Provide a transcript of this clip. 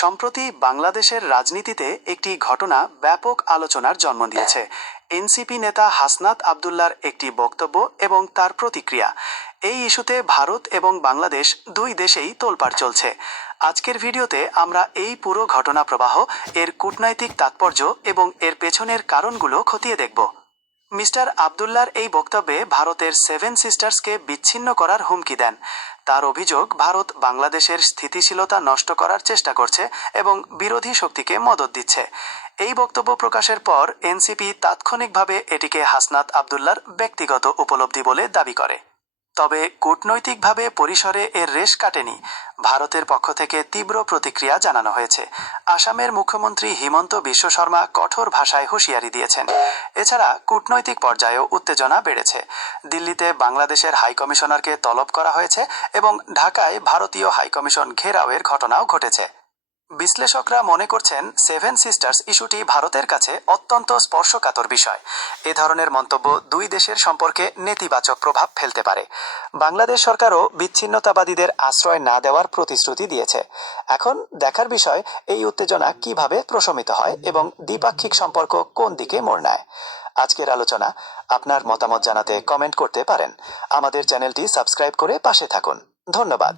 সম্প্রতি বাংলাদেশের রাজনীতিতে একটি ঘটনা ব্যাপক আলোচনার জন্ম দিয়েছে। এনসিপি নেতা হাসনাত আবদুল্লার একটি বক্তব্য এবং তার প্রতিক্রিয়া। এই ইস্যুতে ভারত এবং বাংলাদেশ দুই দেশেই তোলপাড় চলছে। আজকের ভিডিওতে আমরা এই পুরো ঘটনা প্রবাহ, এর কূটনৈতিক তাৎপর্য এবং এর পেছনের কারণগুলো খতিয়ে দেখব। মিস্টার আবদুল্লার এই বক্তব্যে ভারতের সেভেন সিস্টার্সকে বিচ্ছিন্ন করার হুমকি দেন। তার অভিযোগ, ভারত বাংলাদেশের স্থিতিশীলতা নষ্ট করার চেষ্টা করছে এবং বিরোধী শক্তিকে মদত দিচ্ছে। এই বক্তব্য প্রকাশের পর এনসিপি তাৎক্ষণিকভাবে এটিকে হাসনাত আবদুল্লার ব্যক্তিগত উপলব্ধি বলে দাবি করে। তবে কূটনৈতিকভাবে পরিসরে এর রেশ কাটেনি। ভারতের পক্ষ থেকে তীব্র প্রতিক্রিয়া জানানো হয়েছে। আসামের মুখ্যমন্ত্রী হিমন্ত বিশ্ব শর্মা কঠোর ভাষায় হুঁশিয়ারি দিয়েছেন। এছাড়া কূটনৈতিক পর্যায়েও উত্তেজনা বেড়েছে। দিল্লিতে বাংলাদেশের হাইকমিশনারকে তলব করা হয়েছে এবং ঢাকায় ভারতীয় হাইকমিশন ঘেরাওয়ের ঘটনাও ঘটেছে। বিশ্লেষকরা মনে করছেন, সেভেন সিস্টার্স ইস্যুটি ভারতের কাছে অত্যন্ত স্পর্শকাতর বিষয়। এ ধরনের মন্তব্য দুই দেশের সম্পর্কে নেতিবাচক প্রভাব ফেলতে পারে। বাংলাদেশ সরকারও বিচ্ছিন্নতাবাদীদের আশ্রয় না দেওয়ার প্রতিশ্রুতি দিয়েছে। এখন দেখার বিষয়, এই উত্তেজনা কিভাবে প্রশমিত হয় এবং দ্বিপাক্ষিক সম্পর্ক কোন দিকে মোড় নেয়। আজকের আলোচনা আপনার মতামত জানাতে কমেন্ট করতে পারেন। আমাদের চ্যানেলটি সাবস্ক্রাইব করে পাশে থাকুন। ধন্যবাদ।